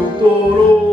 죽도록.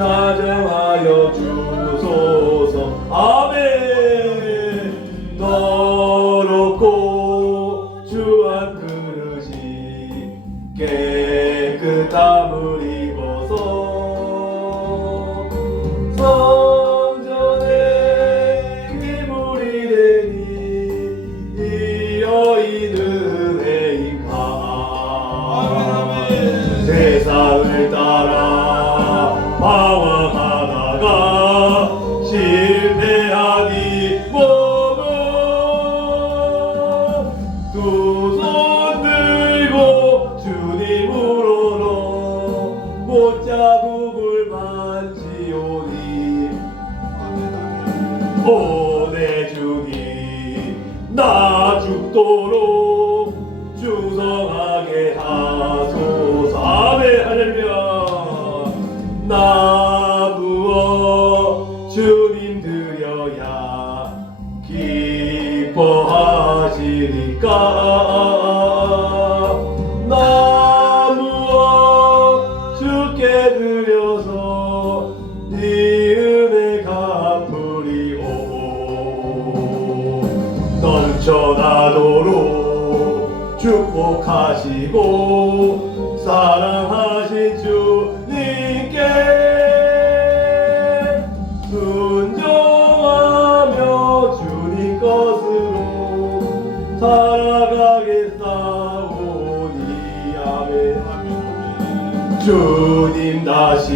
자정하여 주 두손 들고 주님으로는 못자국을 만지오니. 보내주니 나 죽도록 부어 주께 드려서 네 은혜 갚으리오. 넘쳐나도록 축복하시고 사랑하신 주 주님 다시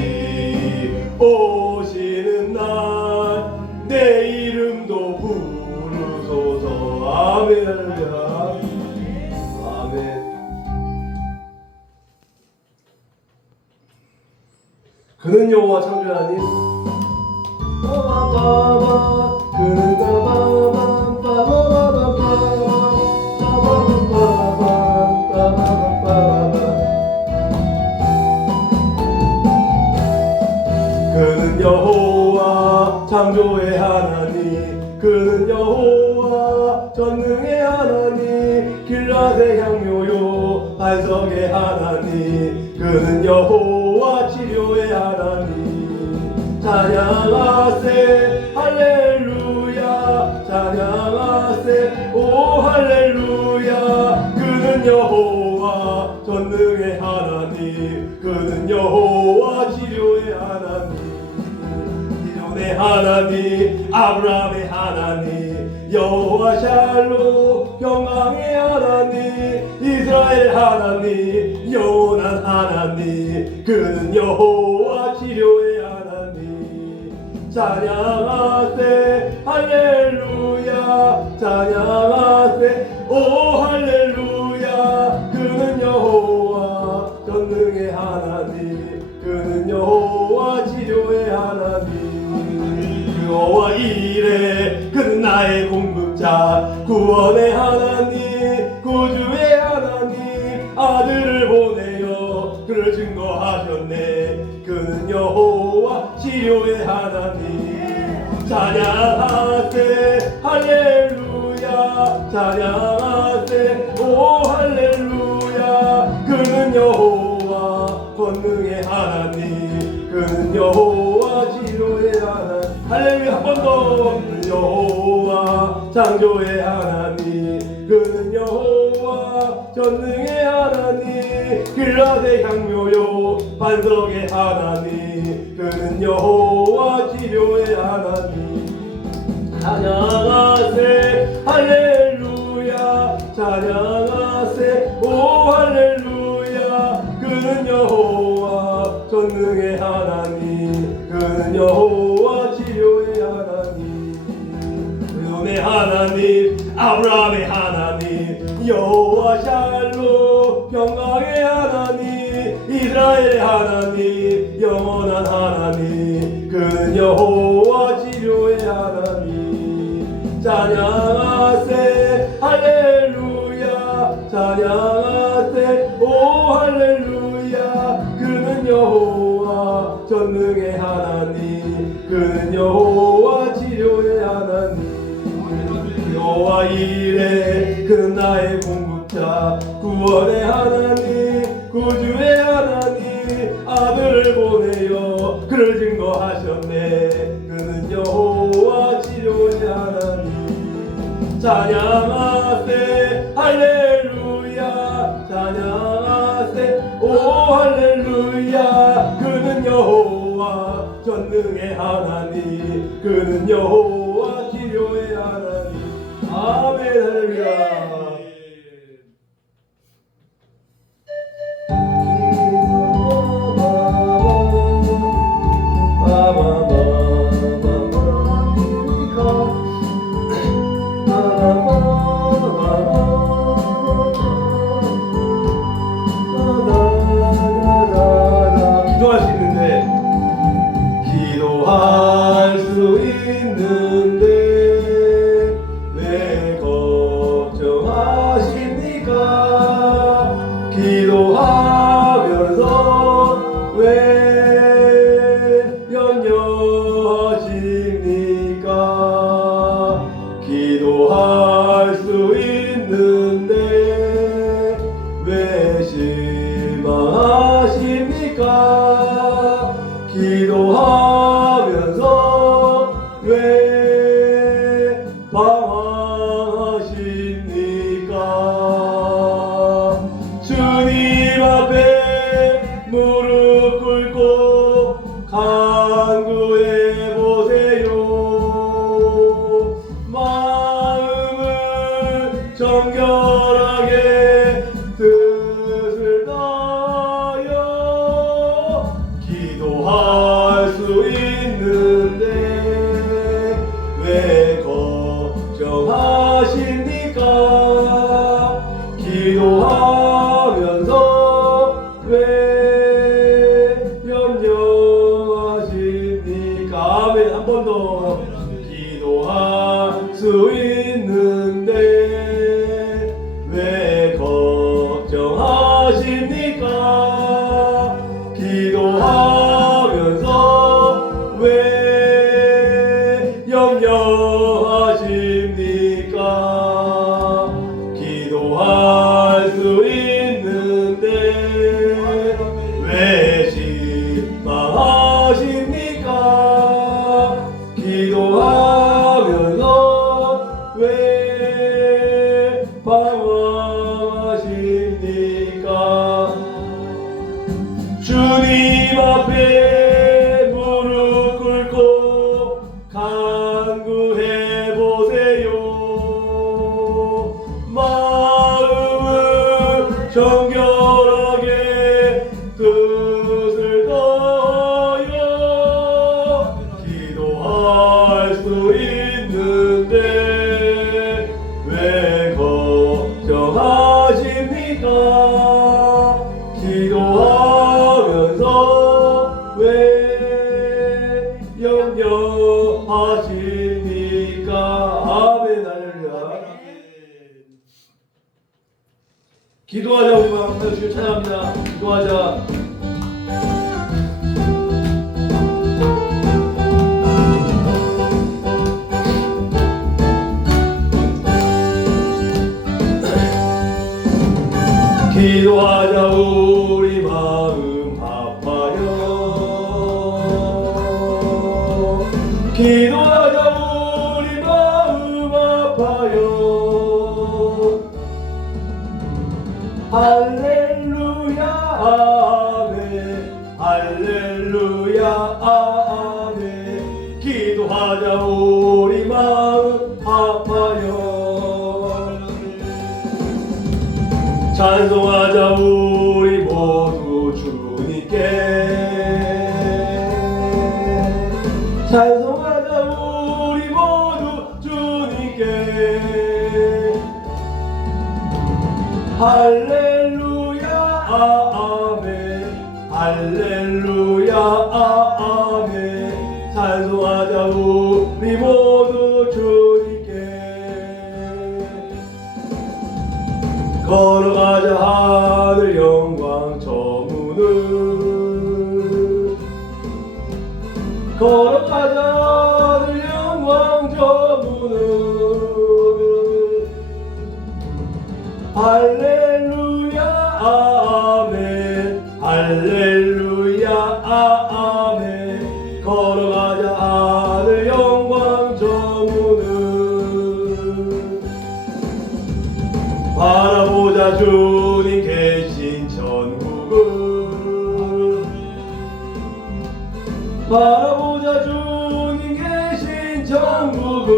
오시는 날 내 이름도 부르소서. 아멘. 아멘. 그는 여호와 창조 하나님. 빠바바바 그는 빠바 반석의 하나님. 그는 여호와 치료의 하나님. 찬양하세 할렐루야. 찬양하세 오 할렐루야. 그는 여호와 전능의 하나님. 그는 여호와 치료의 하나님. 기존의 하나님 아브라함의 하나님 여호와 샬로 평강의 하나님 이스라엘 하나님 영원한 하나님 그는 여호와 치료의 하나님. 찬양하세 할렐루야. 찬양하세 오 할렐루야. 그는 여호와 전능의 하나님 그는 여호와 치료의 하나님. 여호와 이래 그는 나의 자 구원의 하나님 구주의 하나님 아들을 보내요 그를 증거하셨네. 그는 여호와 시료의 하나님. 찬양하세 할렐루야. 찬양하세 오 할렐루야. 그는 여호와 권능의 하나님. 그는 여호와 지로의 하나님. 할렐루야. 한 번 더. 여호와 창조의 하나님 그는 여호와 전능의 하나님 길라의 향묘요 반석의 하나님 그는 여호와 치료의 하나님. 찬양하세 할렐루야. 찬양하세 오 할렐루야. 그는 여호와 전능의 하나님 그는 여호와 하나님 아브라함의 하나님 여호와 샬로 평강의 하나님 이스라엘의 하나님 영원한 하나님 그는 여호와 치료의 하나님. 찬양하세 할렐루야. 찬양 그는 나의 공급자 구원의 하나님 구주의 하나님 아들을 보내어 그를 증거하셨네. 그는 여호와 치료의 하나님. 찬양하세 할렐루야. 찬양하세 오 할렐루야. 그는 여호와 전능의 하나님. 그는 여호와 아 기 염 기도 찬송하자 우리 모두 주님께. 찬송하자 우리 모두 주님께. 할렐루야 아멘. 할렐루야 아멘. 찬송하자 우리 모두 걸어가자 하늘 영광 저 문을. 걸어가자 하늘 영광 저 문을. 할렐루야 주님 계신 천국을 바라보자 주님 계신 천국을.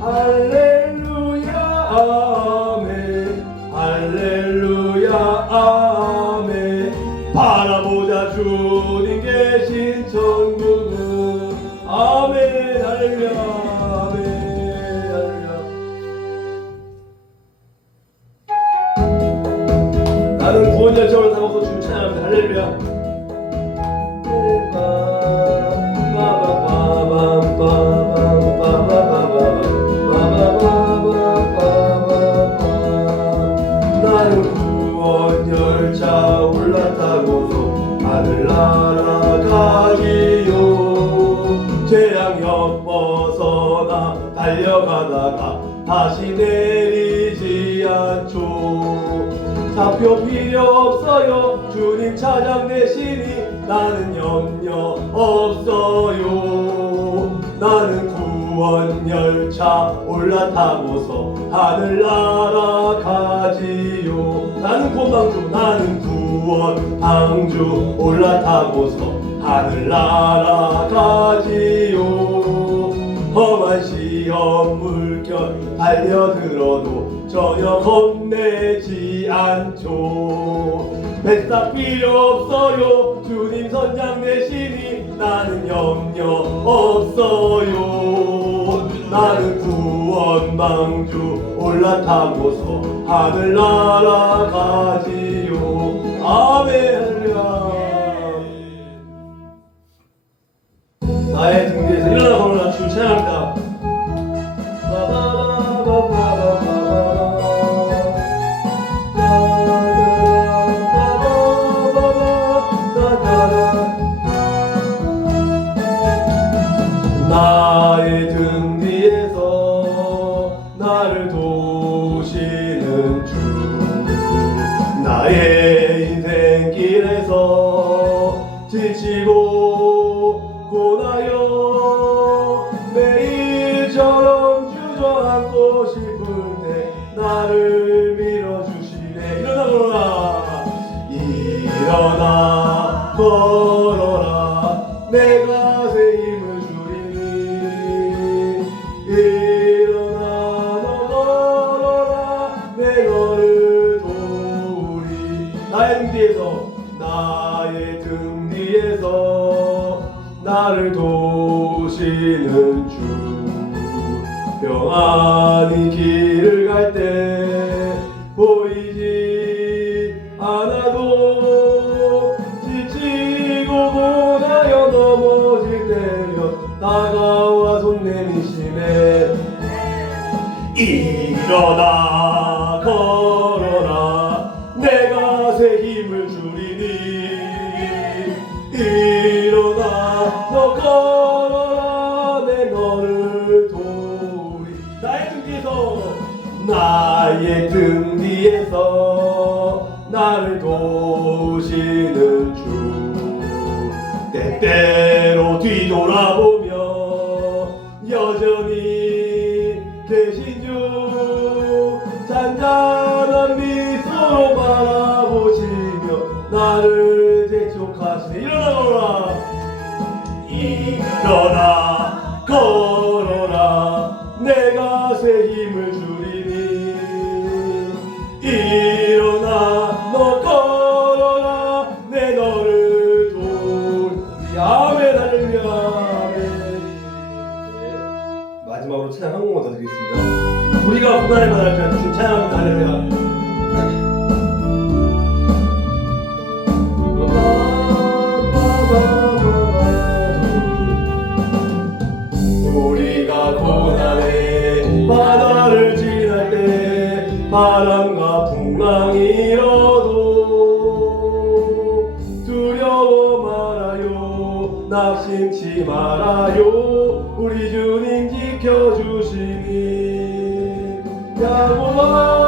할렐루야 하늘 날아가기요. 재앙 엿벗어나 달려가다가 다시 내리지 않죠. 사표 필요 없어요. 주님 대신이 나는 염려 없어요. 나는 구원 열차 올라타고서 하늘 날아가지요. 나는 구원 방주 나는 구 원 방주 올라타고서 하늘 날아가지요. 험한 시험 물결 달려들어도 전혀 겁내지 않죠. 뱃삭 필요 없어요. 주님 선장 대신이 나는 염려 없어요. 나는 구원 방주 올라타고서 하늘 날아가지요 아멘. 할렐루야 나의 등 뒤에서 일어나 걸어라. 주님 찬양합니다 주리니 일어나 너 걸어라 내 너를 도우리. 나의 나의 등 뒤에서 일어나 걸어라. 내 가세 힘을 주리니. 일어나 너 걸어라. 내 너를 돌리. 아멘 할렐루야. 아멘. 네, 마지막으로 찬양 한 곡만 더 드리겠습니다. 우리가 고난의 만날 때 주신 찬양 할렐루야 바람과 풍랑이 일어도 두려워 말아요. 낙심치 말아요. 우리 주님 지켜주시니 야곱아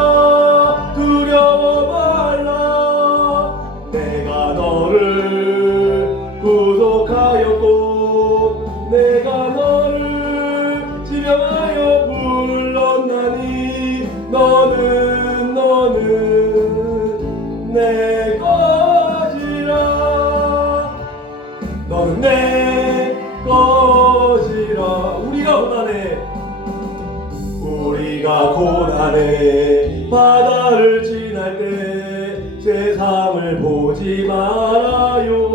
고난의 바다를 지날 때 세상을 보지 말아요.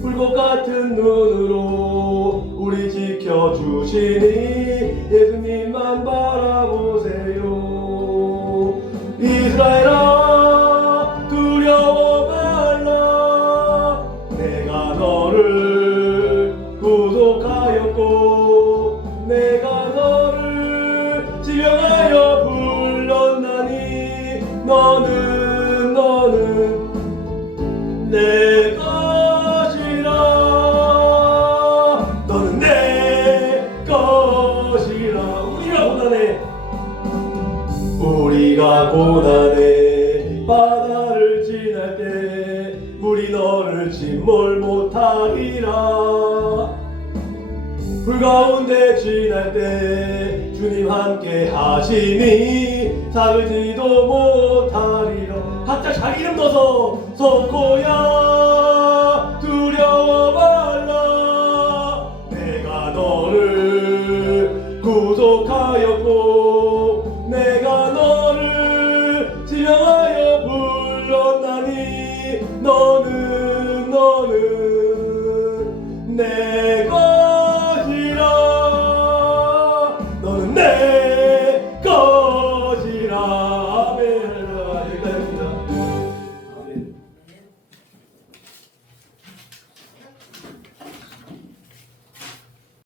불꽃 같은 눈으로 우리 지켜주시니 지명하여 불렀나니 너는 함께 하시니 사르지도 못하리라. 각자 자기 이름 넣어서 소코야